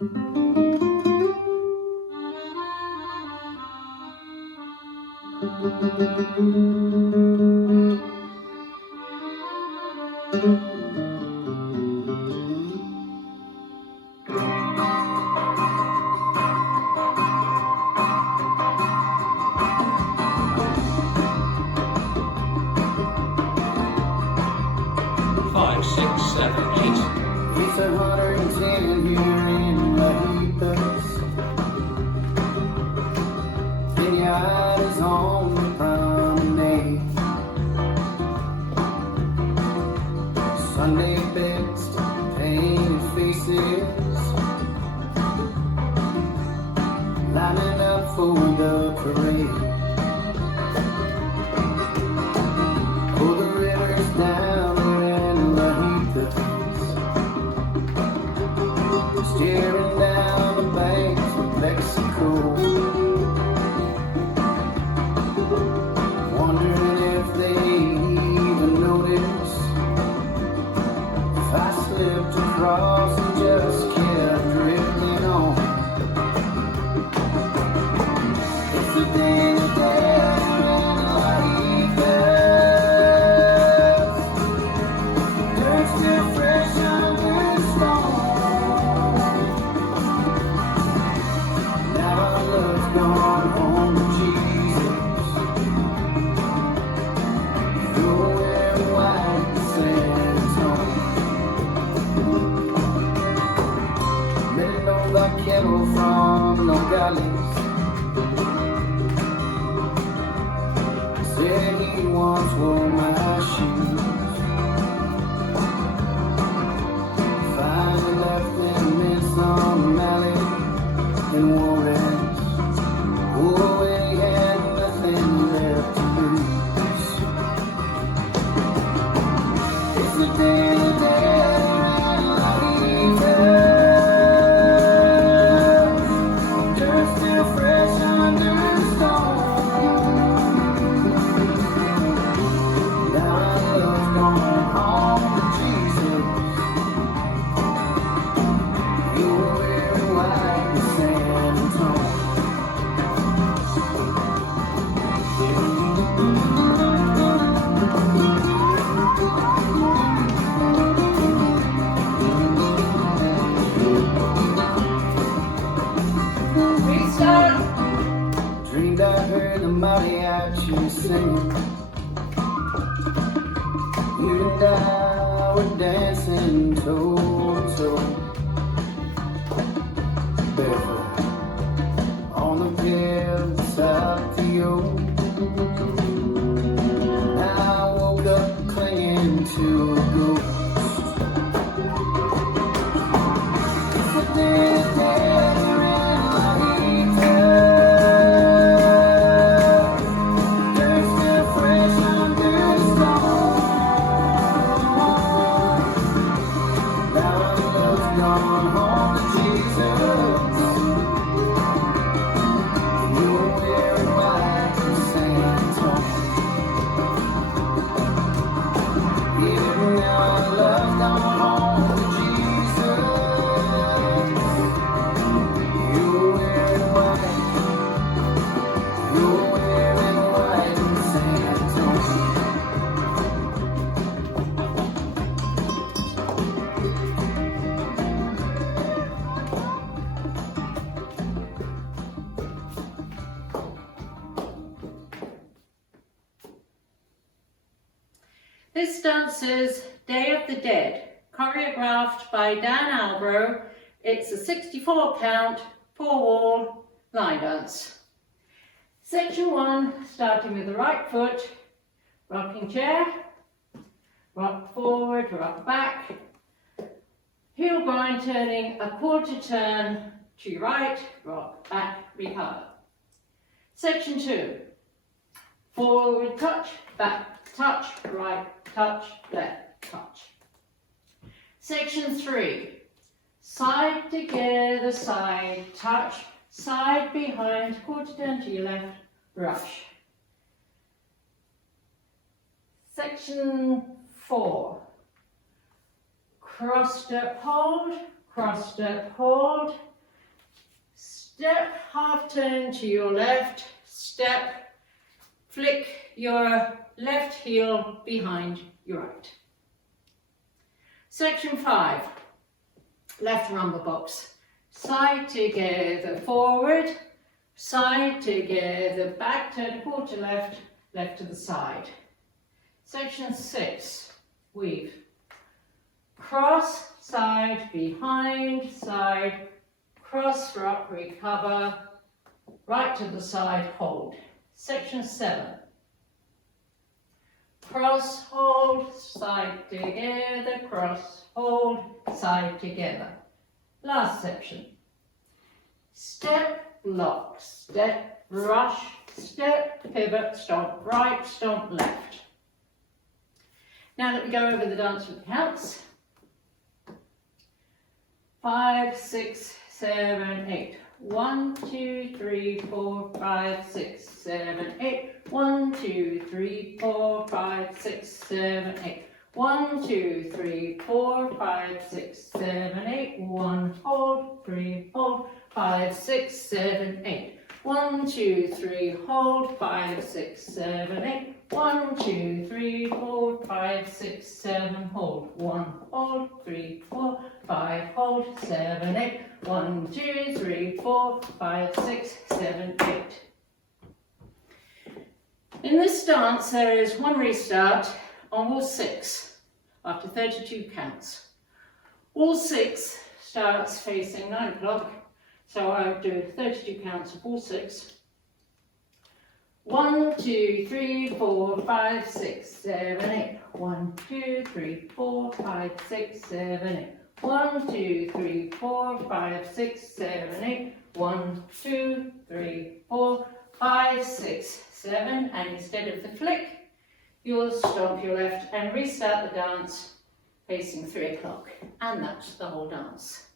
It's 110 here in Lahipas. Kenyatta is on the promenade. Sunday best painted faces lining up for the parade. Oh, the river's down there in Lahipas, staring down the banks of Mexico, wondering if they even notice if I slipped across and just kept drifting on. It's the day that they're still fresh under the stone. Gone home to Jesus. You're wearing white Santa's home. Met no vaquero from Nogales. Said he once wore my shoes. Finally left them in some alley in Warren. Oh, he had nothing left to lose. It's the day that dirt still fresh under the stone. Now I love going home to Jesus. You're wearing white with Santa's home. Dreamed I heard the mariachi singing. You and I were dancing toe to toe, barefoot on the pier of South Dio. I woke up clinging to a ghost. It's the day that they're in Lahitas. They're still fresh under the stone. Now I love's gone home to Jesus. You're wearing white and Santa's home. Yeah, now I love gone home to Jesus. You're wearing white. You're wearing white and Santa's home. This dance is Day of the Dead, choreographed by Dan Albro. It's a 64 count, 4-wall line dance. Section 1, starting with the right foot, rocking chair, rock forward, rock back, heel grind turning a quarter turn to your right, rock back, recover. Section 2, forward touch, back touch, right touch, left touch. Section 3, side together, side touch, side behind, quarter turn to your left, rush. Section 4, cross step hold, cross step, hold, step, half turn to your left, step, flick your left heel behind your right. Section 5, left rumble box. Side together, forward, side together, back, turn quarter left, left to the side. Section 6, weave. Cross, side, behind, side, cross, rock, recover, right to the side, hold. Section 7. Cross, hold, side together, cross, hold, side together. Last section. Step, block, step, rush, step, pivot, stomp right, stomp left. Now that we go over the dance with counts. 5, 6, 7, 8. 1, 2, 3, 4, 5, 6, 7, 8. 1, 2, 3, 4, 5, 6, 7, 8. 1, 2, 3, 4, 5, 6, 7, 8. 1, hold, 3, hold, 5, 6, 7, 8. 1, 2, 3, hold, 5, 6, 7, 8. 1, 2, 3, 4, 5, 6, 7, hold. 1, hold, 3, 4, 5, hold, 7, 8. 1, 2, 3, 4, 5, 6, 7, 8. In this dance, there is one restart on wall 6 after 32 counts. Wall 6 starts facing 9 o'clock, so I'll do 32 counts of wall 6. 1, 2, 3, 4, 5, 6, 7, 8. 1, 2, 3, 4, 5, 6, 7, 8. 1, 2, 3, 4, 5, 6, 7, 8. 1, 2, 3, 4, 5, 6, 7. And instead of the flick, you'll stomp your left and restart the dance facing 3 o'clock. And that's the whole dance.